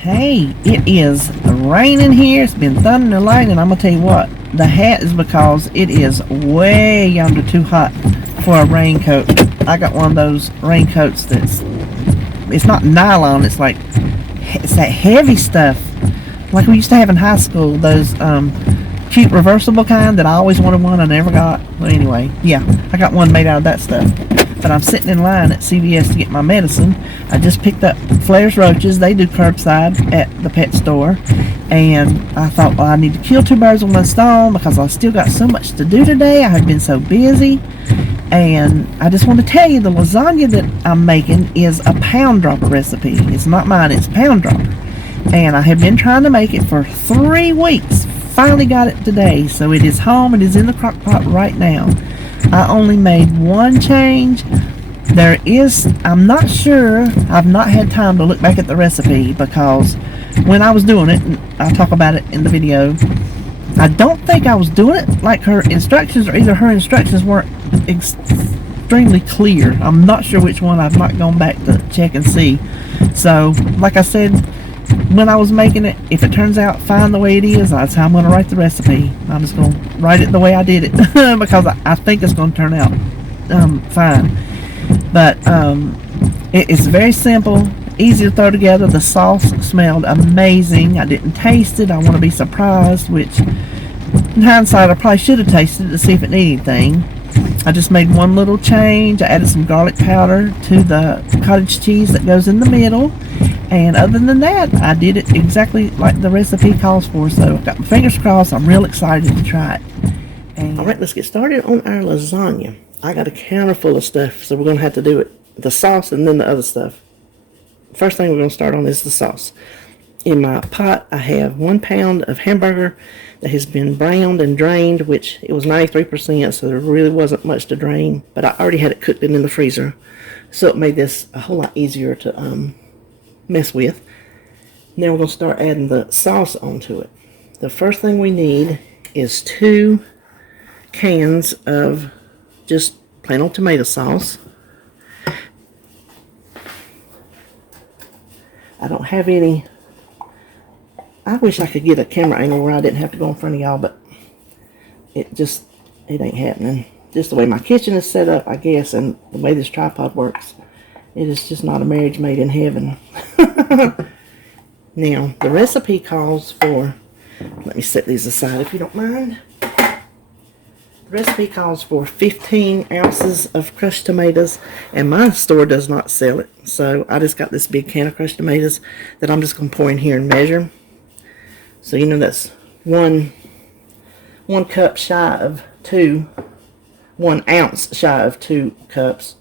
Hey, it is raining here. It's been thundering and lightning. I'm gonna tell you what. The hat is because it is way under too hot for a raincoat. I got one of those raincoats it's not nylon. It's that heavy stuff like we used to have in high school. Those cute reversible kind that I always wanted one. I never got. Well, anyway, yeah, I got one made out of that stuff. But I'm sitting in line at CVS to get my medicine. I just picked up Flair's Roaches. They do curbside at the pet store. And I thought, well, I need to kill two birds with one stone because I still got so much to do today. I have been so busy. And I just want to tell you, the lasagna that I'm making is a pound dropper recipe. It's not mine, it's pound dropper. And I have been trying to make it for 3 weeks. Finally got it today. So it is home. It is in the crock pot right now. I only made one change. I'm not sure, I've not had time to look back at the recipe because when I was doing it, and I'll talk about it in the video, I don't think I was doing it like her instructions, or either her instructions weren't extremely clear. I'm not sure which one. I've not gone back to check and see. So, like I said, when I was making it, if it turns out fine the way it is, that's how I'm going to write the recipe. I'm just going to write it the way I did it because I think it's going to turn out fine. But it's very simple, easy to throw together. The sauce smelled amazing. I didn't taste it. I want to be surprised, which in hindsight I probably should have tasted it to see if it needed anything. I just made one little change. I added some garlic powder to the cottage cheese that goes in the middle. And other than that, I did it exactly like the recipe calls for. So I've got my fingers crossed. I'm real excited to try it. Alright, let's get started on our lasagna. I got a counter full of stuff, so we're going to have to do it. The sauce and then the other stuff. First thing we're going to start on is the sauce. In my pot, I have 1 pound of hamburger that has been browned and drained, which it was 93%, so there really wasn't much to drain. But I already had it cooked in the freezer, so it made this a whole lot easier to mess with. Now we're going to start adding the sauce onto it. The first thing we need is 2 cans of just plain old tomato sauce. I don't have any. I wish I could get a camera angle where I didn't have to go in front of y'all, but it ain't happening. Just the way my kitchen is set up, I guess, and the way this tripod works, it is just not a marriage made in heaven. Now, the recipe calls for, let me set these aside if you don't mind. The recipe calls for 15 ounces of crushed tomatoes, and my store does not sell it. So I just got this big can of crushed tomatoes that I'm just going to pour in here and measure. So you know that's one cup shy of 2, 1 ounce shy of 2 cups.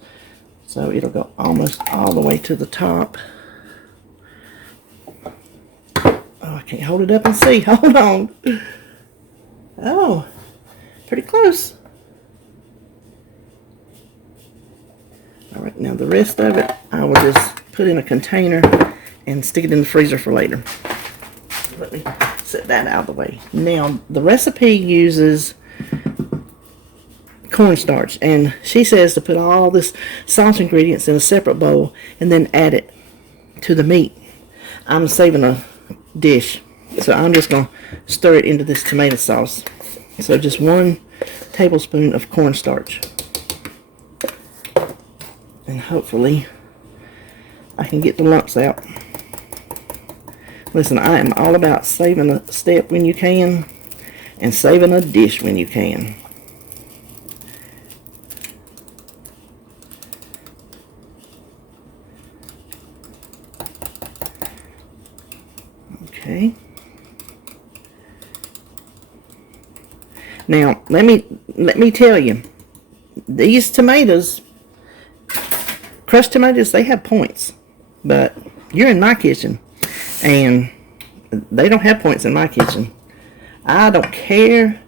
So it'll go almost all the way to the top. Oh, I can't hold it up and see. Hold on. Oh, pretty close. Alright, now the rest of it I will just put in a container and stick it in the freezer for later. Let me set that out of the way. Now, the recipe uses cornstarch, and she says to put all this sauce ingredients in a separate bowl and then add it to the meat. I'm saving a dish, so I'm just going to stir it into this tomato sauce. So just 1 tablespoon of cornstarch, and hopefully I can get the lumps out. Listen, I am all about saving a step when you can and saving a dish when you can. Okay. Now, let me tell you, these tomatoes, crushed tomatoes, they have points, but you're in my kitchen, and they don't have points in my kitchen. I don't care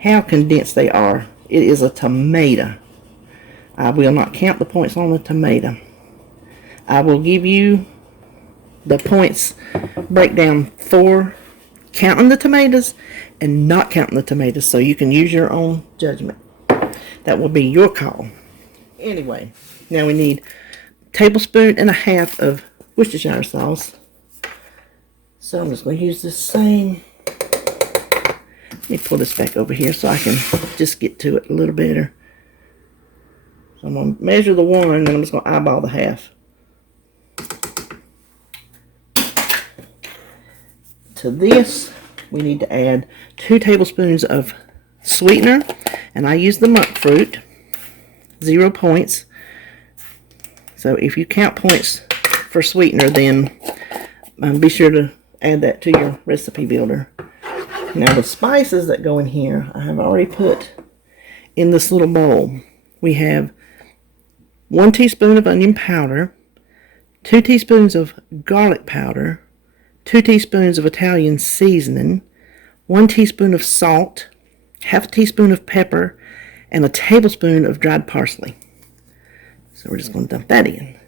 how condensed they are. It is a tomato. I will not count the points on the tomato. I will give you the points breakdown for counting the tomatoes and not counting the tomatoes, so you can use your own judgment. That will be your call. Anyway, now we need 1.5 tablespoons of Worcestershire sauce. So I'm just going to use the same. Let me pull this back over here so I can just get to it a little better. So I'm going to measure the 1, and then I'm just going to eyeball the half. To this, we need to add 2 tablespoons of sweetener, and I use the monk fruit, 0 points. So if you count points for sweetener, then be sure to add that to your recipe builder. Now the spices that go in here, I have already put in this little bowl. We have 1 teaspoon of onion powder, 2 teaspoons of garlic powder, 2 teaspoons of Italian seasoning, 1 teaspoon of salt, half a teaspoon of pepper, and a tablespoon of dried parsley. So we're just going to dump that in.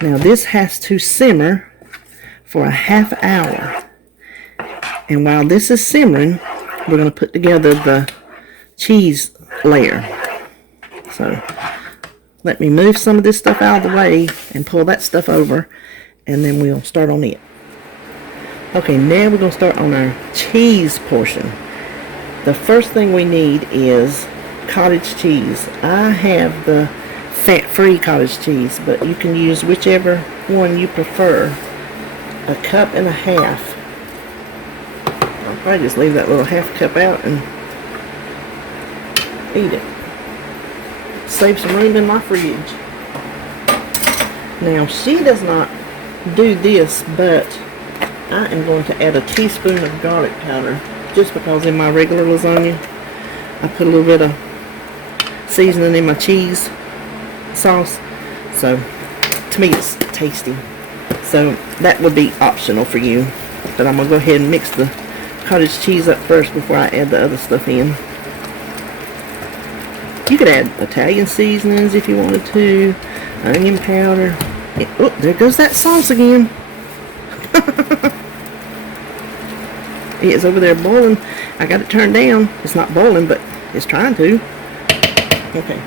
Now this has to simmer for a half hour. And while this is simmering, we're going to put together the cheese layer. So let me move some of this stuff out of the way and pull that stuff over, and then we'll start on it. Okay, now we're going to start on our cheese portion. The first thing we need is cottage cheese. I have the fat-free cottage cheese, but you can use whichever one you prefer. 1.5 cups. I'll probably just leave that little half cup out and eat it. Save some room in my fridge. Now she does not do this, but I am going to add a teaspoon of garlic powder, just because in my regular lasagna I put a little bit of seasoning in my cheese sauce, so to me it's tasty. So that would be optional for you, but I'm going to go ahead and mix the cottage cheese up first before I add the other stuff in. You could add Italian seasonings if you wanted to, onion powder. Oh, there goes that sauce again. It is over there boiling. I got it turned down. It's not boiling, but it's trying to. Okay.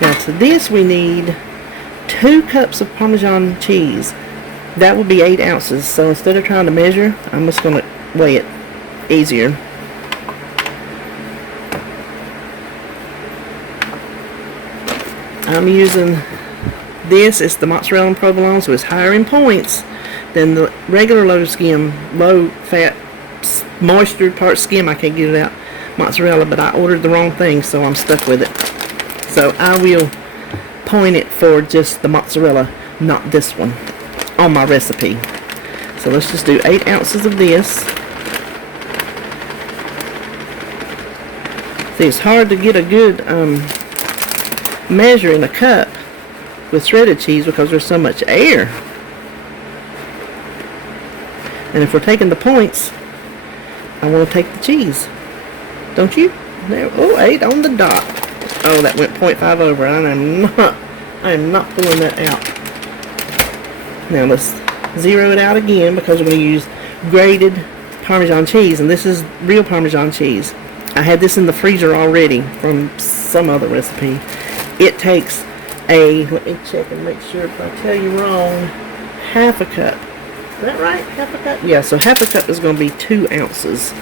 Now to this we need 2 cups of Parmesan cheese. That would be 8 ounces. So instead of trying to measure, I'm just going to weigh it easier. I'm using this. It's the mozzarella and provolone, so it's higher in points than the regular low fat, moisture part skim. I can't get it out. Mozzarella, but I ordered the wrong thing, so I'm stuck with it. So I will point it for just the mozzarella, not this one, on my recipe. So let's just do 8 ounces of this. See, it's hard to get a good measure in a cup with shredded cheese because there's so much air. And if we're taking the points, I want to take the cheese. Don't you? There, oh, 8 on the dot. Oh, that went 0.5 over. I am not pulling that out. Now let's zero it out again because we're going to use grated Parmesan cheese, and this is real Parmesan cheese. I had this in the freezer already from some other recipe. It takes let me check and make sure if I tell you wrong, half a cup. Is that right? Half a cup? Yeah, so half a cup is going to be 2 ounces.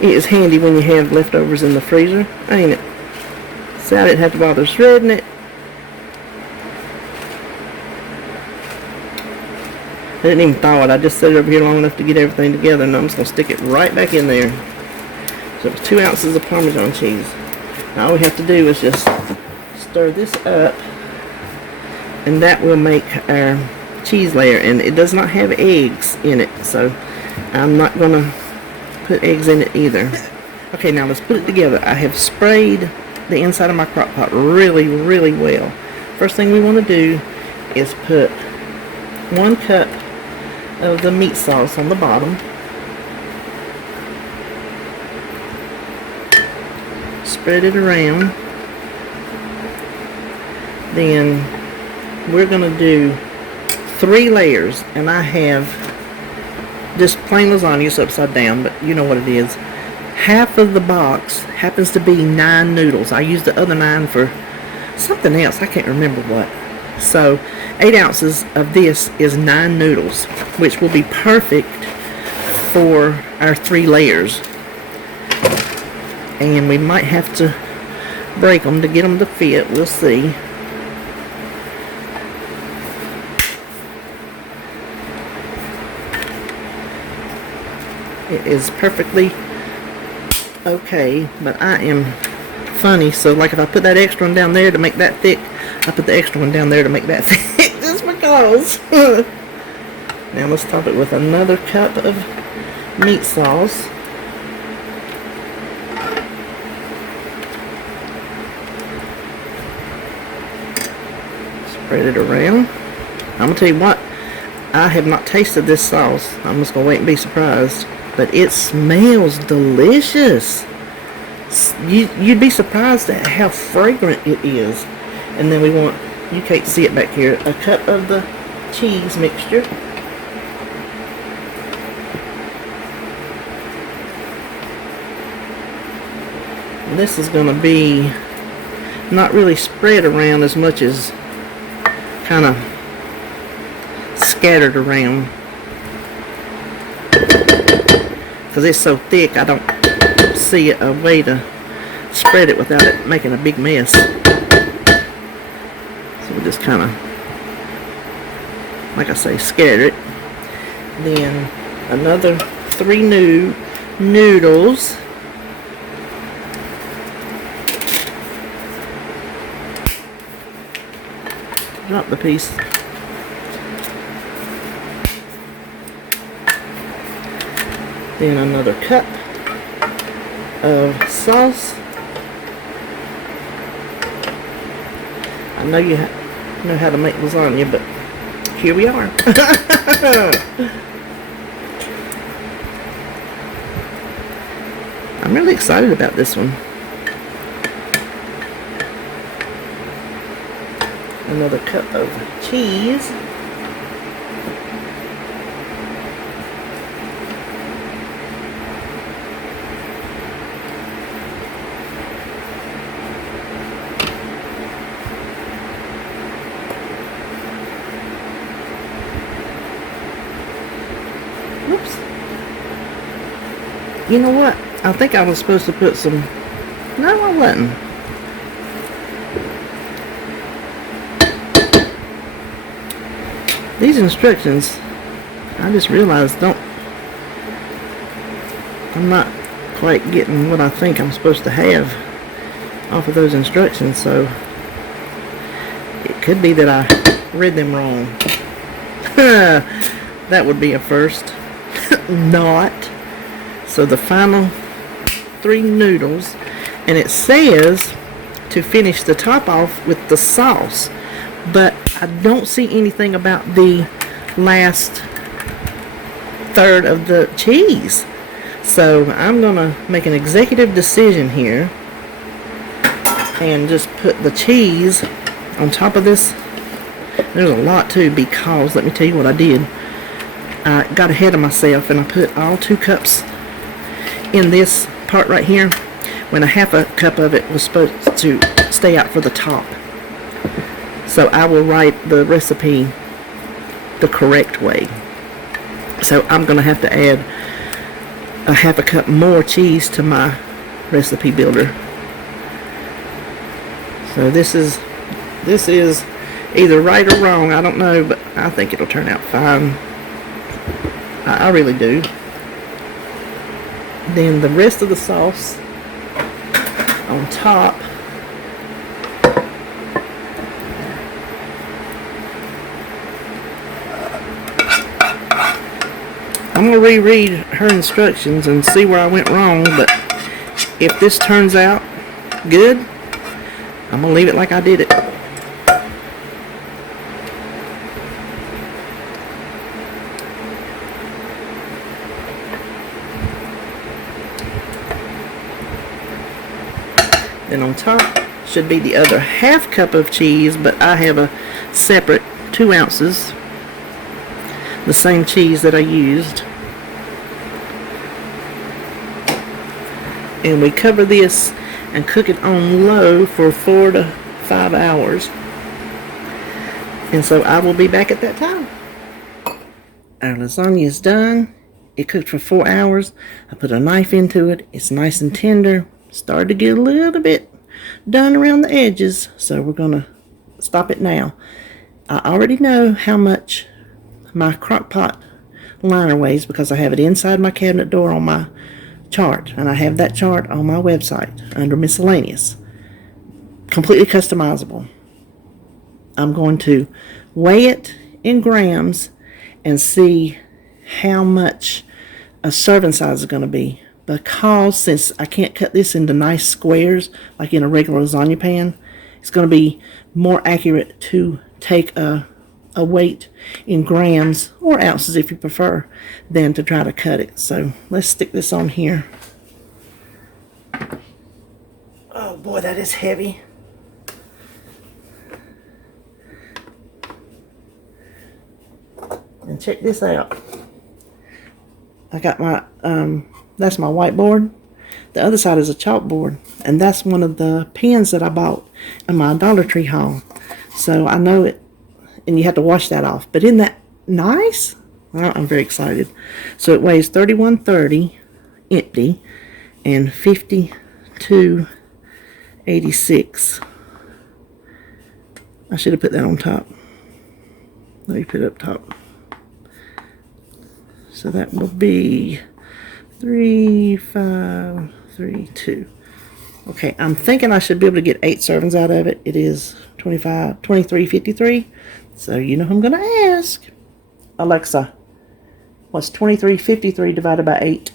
It is handy when you have leftovers in the freezer, ain't it? So I didn't have to bother shredding it. I didn't even thaw it. I just set it over here long enough to get everything together, and I'm just going to stick it right back in there. So it's 2 ounces of Parmesan cheese. Now all we have to do is just stir this up, and that will make our cheese layer. And it does not have eggs in it, so I'm not going to put eggs in it either. Okay, now let's put it together. I have sprayed the inside of my crock pot really, really well. First thing we want to do is put 1 cup of the meat sauce on the bottom. Spread it around. Then we're going to do 3 layers, and I have just plain lasagna, it's upside down, but you know what it is. Half of the box happens to be 9 noodles. I used the other 9 for something else. I can't remember what. So 8 ounces of this is 9 noodles, which will be perfect for our 3 layers. And we might have to break them to get them to fit. We'll see. It is perfectly okay, but I am funny, so like if I put that extra one down there to make that thick, I put the extra one down there to make that thick, just because. Now let's top it with another cup of meat sauce. Spread it around. I'm gonna tell you what, I have not tasted this sauce. I'm just gonna wait and be surprised. But it smells delicious. You'd be surprised at how fragrant it is. And then we want, you can't see it back here, a cup of the cheese mixture. And this is going to be not really spread around as much as kind of scattered around. Because it's so thick, I don't see a way to spread it without it making a big mess. So we'll just kind of, like I say, scatter it. Then another 3 new noodles. Drop the piece. Then another cup of sauce. I know you know how to make lasagna, but here we are. I'm really excited about this one. Another cup of cheese. Whoops. You know what? I think I was supposed to put some... No, I wasn't. These instructions, I just realized I'm not quite getting what I think I'm supposed to have off of those instructions, so it could be that I read them wrong. That would be a first. Not. So the final 3 noodles, and it says to finish the top off with the sauce, but I don't see anything about the last third of the cheese. So I'm gonna make an executive decision here and just put the cheese on top of this. There's a lot too, because let me tell you what I did. I got ahead of myself and I put all 2 cups in this part right here when a half a cup of it was supposed to stay out for the top. So I will write the recipe the correct way. So I'm going to have to add a half a cup more cheese to my recipe builder. So this is either right or wrong, I don't know, but I think it'll turn out fine. I really do. Then the rest of the sauce on top. I'm going to reread her instructions and see where I went wrong, but if this turns out good, I'm going to leave it like I did it. Then on top should be the other half cup of cheese, but I have a separate 2 ounces, the same cheese that I used. And we cover this and cook it on low for 4 to 5 hours. And so I will be back at that time. Our lasagna is done. It cooked for 4 hours. I put a knife into it. It's nice and tender. Started to get a little bit done around the edges, so we're going to stop it now. I already know how much my Crockpot liner weighs because I have it inside my cabinet door on my chart, and I have that chart on my website under Miscellaneous. Completely customizable. I'm going to weigh it in grams and see how much a serving size is going to be, because since I can't cut this into nice squares like in a regular lasagna pan, it's going to be more accurate to take a weight in grams or ounces if you prefer than to try to cut it. So let's stick this on here. Oh boy, that is heavy. And check this out. I got my that's my whiteboard. The other side is a chalkboard, and that's one of the pens that I bought in my Dollar Tree haul. So I know it, and you have to wash that off. But isn't that nice? Well, I'm very excited. So it weighs 3130 empty and 5286. I should have put that on top. Let me put it up top. So that will be 3532. Okay, I'm thinking I should be able to get 8 servings out of it. It is 2353. So you know who I'm going to ask. Alexa, what's 2353 divided by 8?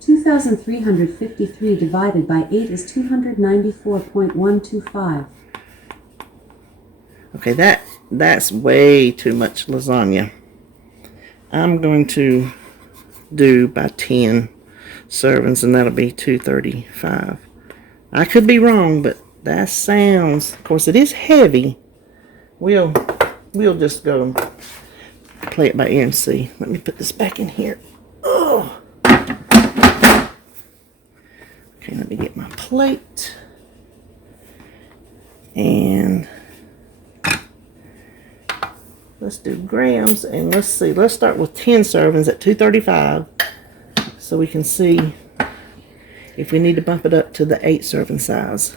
2,353 divided by 8 is 294.125. Okay, that's way too much lasagna. I'm going to do by 10 servings, and that'll be 235. I could be wrong, but that sounds, of course it is heavy. We'll just go play it by ear and see. Let me put this back in here. Oh. Okay, let me get my plate. And let's do grams, and let's see. Let's start with 10 servings at 235 so we can see if we need to bump it up to the 8 serving size.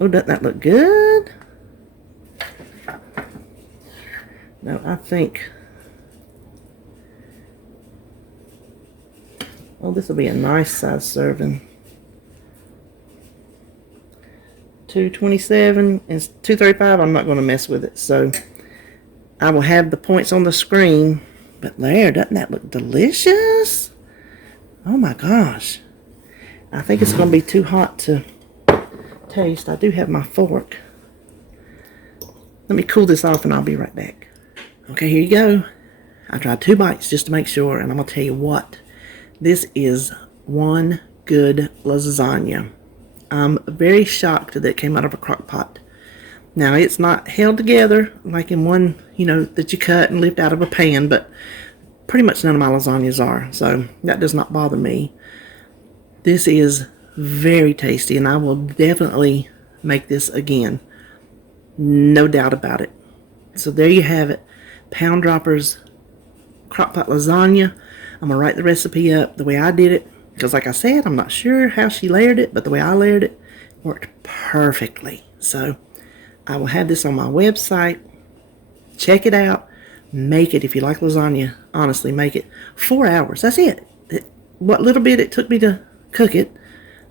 Oh, doesn't that look good? No, I think, oh, this will be a nice size serving. 227 and 235. I'm not going to mess with it, so I will have the points on the screen. But there, doesn't that look delicious? Oh my gosh, I think it's going to be too hot to taste. I do have my fork. Let me cool this off and I'll be right back. Okay, here you go. I tried 2 bites just to make sure, and I'm going to tell you what, this is one good lasagna. I'm very shocked that it came out of a crock pot. Now, it's not held together like in one, that you cut and lift out of a pan, but pretty much none of my lasagnas are, so that does not bother me. This is very tasty, and I will definitely make this again. No doubt about it. So there you have it. Pound Droppers Crockpot Lasagna. I'm going to write the recipe up the way I did it, because like I said, I'm not sure how she layered it, but the way I layered it worked perfectly. So I will have this on my website. Check it out. Make it if you like lasagna. Honestly, make it. 4 hours. That's it. What little bit it took me to cook it,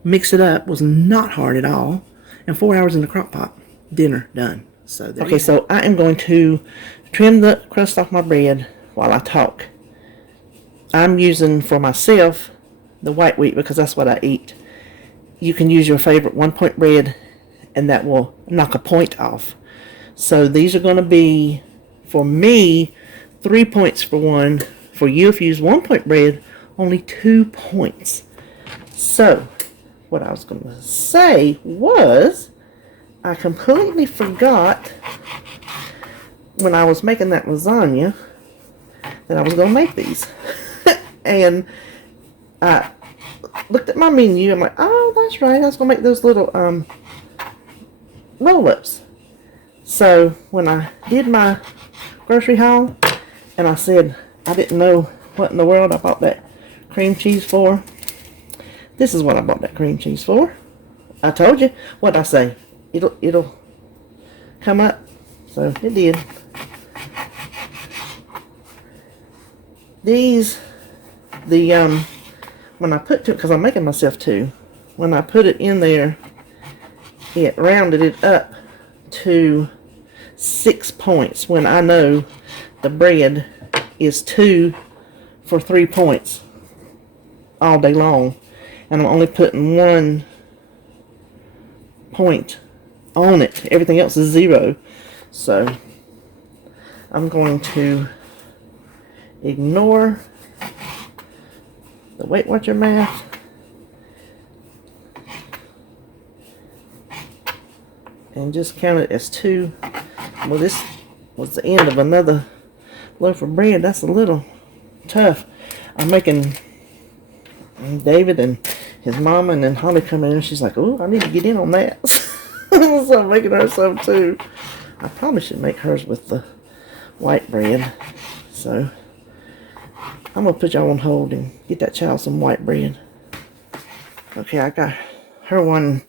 mix it up, was not hard at all. And 4 hours in the crock pot. Dinner done. So okay, so I am going to trim the crust off my bread while I talk. I'm using for myself the white wheat because that's what I eat. You can use your favorite 1-point bread, and that will knock a point off. So these are going to be, for me, 3 points for one. For you, if you use 1-point bread, only 2 points. So what I was going to say was, I completely forgot when I was making that lasagna that I was going to make these. And I looked at my menu. I'm like, oh, that's right. I was going to make those little roll-ups. So when I did my grocery haul, and I said I didn't know what in the world I bought that cream cheese for, this is what I bought that cream cheese for. I told you. What'd I say? It'll come up. So it did. These, when I put because I'm making myself two. When I put it in there, it rounded it up to 6 points when I know the bread is 2 for 3 points all day long, and I'm only putting 1 point on it. Everything else is 0. So I'm going to ignore the Weight Watcher math and just count it as 2. Well, this was the end of another loaf of bread. That's a little tough. I'm making David and his mama, and then Holly come in and she's like, oh, I need to get in on that. So I'm making her some too. I probably should make hers with the white bread. So I'm going to put y'all on hold and get that child some white bread. Okay, I got her one,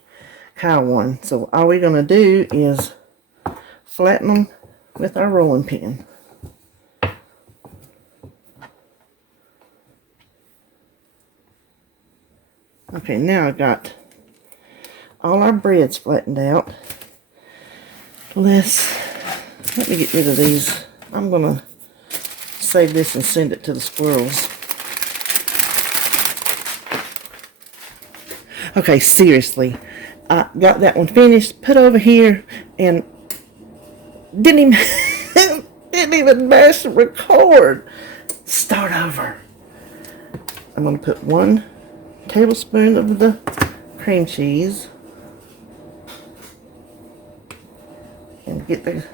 Kyle one. So all we're going to do is flatten them with our rolling pin. Okay, now I got all our breads flattened out. Let me get rid of these. I'm going to save this and send it to the squirrels. Okay, seriously. I got that one finished, put over here, and didn't even mash record. Start over. I'm going to put 1 tablespoon of the cream cheese and get the...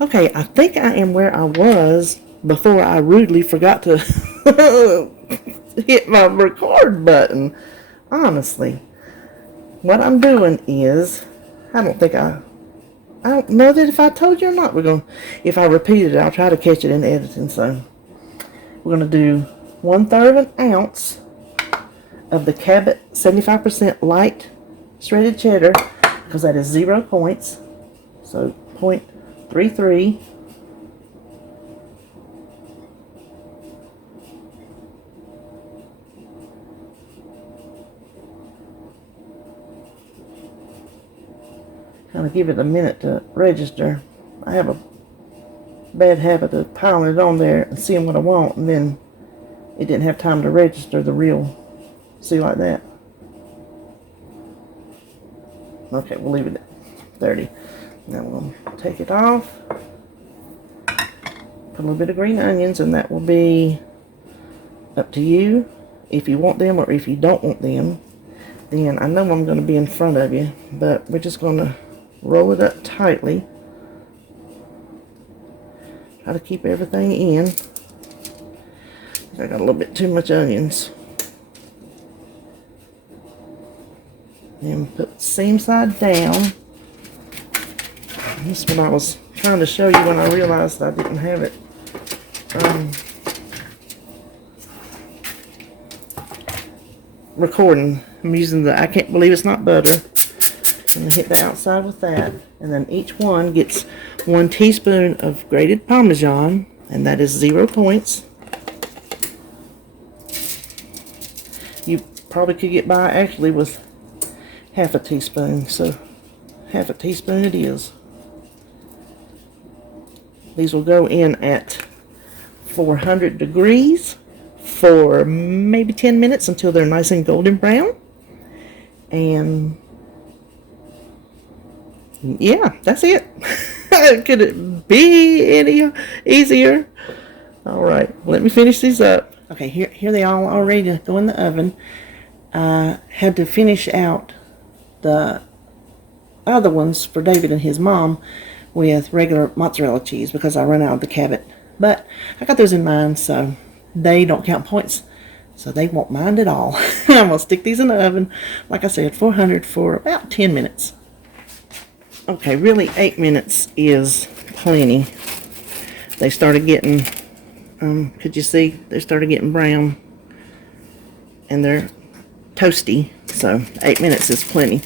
Okay, I think I am where I was before I rudely forgot to hit my record button. Honestly, what I'm doing is, I don't know that if I told you or not. If I repeated it, I'll try to catch it in editing. So we're going to do 1/3 of an ounce of the Cabot 75% light shredded cheddar, because that is 0 points. So 0.33. Kind of give it a minute to register. I have a bad habit of piling it on there and seeing what I want, and then it didn't have time to register the real. See, like that. Okay, we'll leave it at 30. Now we'll take it off. Put a little bit of green onions, and that will be up to you if you want them or if you don't want them. Then I know I'm going to be in front of you, but we're just going to roll it up tightly. Try to keep everything in. I got a little bit too much onions. And put the seam side down. This is what I was trying to show you when I realized I didn't have it. Recording. I'm using I can't believe it's not butter. I'm going to hit the outside with that. And then each one gets 1 teaspoon of grated Parmesan, and that is 0 points. You probably could get by actually with half a teaspoon, so half a teaspoon it is. These will go in at 400 degrees for maybe 10 minutes until they're nice and golden brown. And yeah, that's it. Could it be any easier? All right, let me finish these up. Okay, here they all ready to go in the oven. I had to finish out the other ones for David and his mom with regular mozzarella cheese because I ran out of the Cabot But I got those in mind, so they don't count points. So they won't mind at all. I'm going to stick these in the oven, like I said, 400 for about 10 minutes. Okay, really 8 minutes is plenty. They started getting, could you see? They started getting brown. And they're toasty, so 8 minutes is plenty.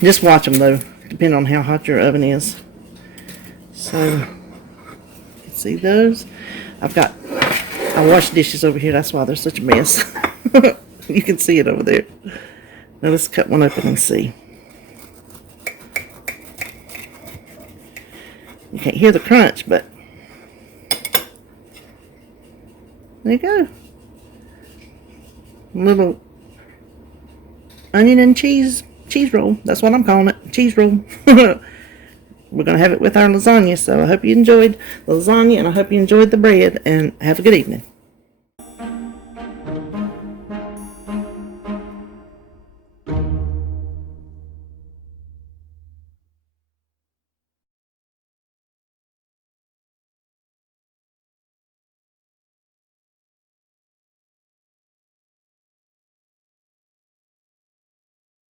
Just watch them though, depending on how hot your oven is. So, you can see those. I washed dishes over here, that's why they're such a mess. You can see it over there. Now let's cut one open and see. You can't hear the crunch, but there you go. Little onion and cheese roll. That's what I'm calling it. Cheese roll. We're going to have it with our lasagna, so I hope you enjoyed the lasagna, and I hope you enjoyed the bread, and have a good evening.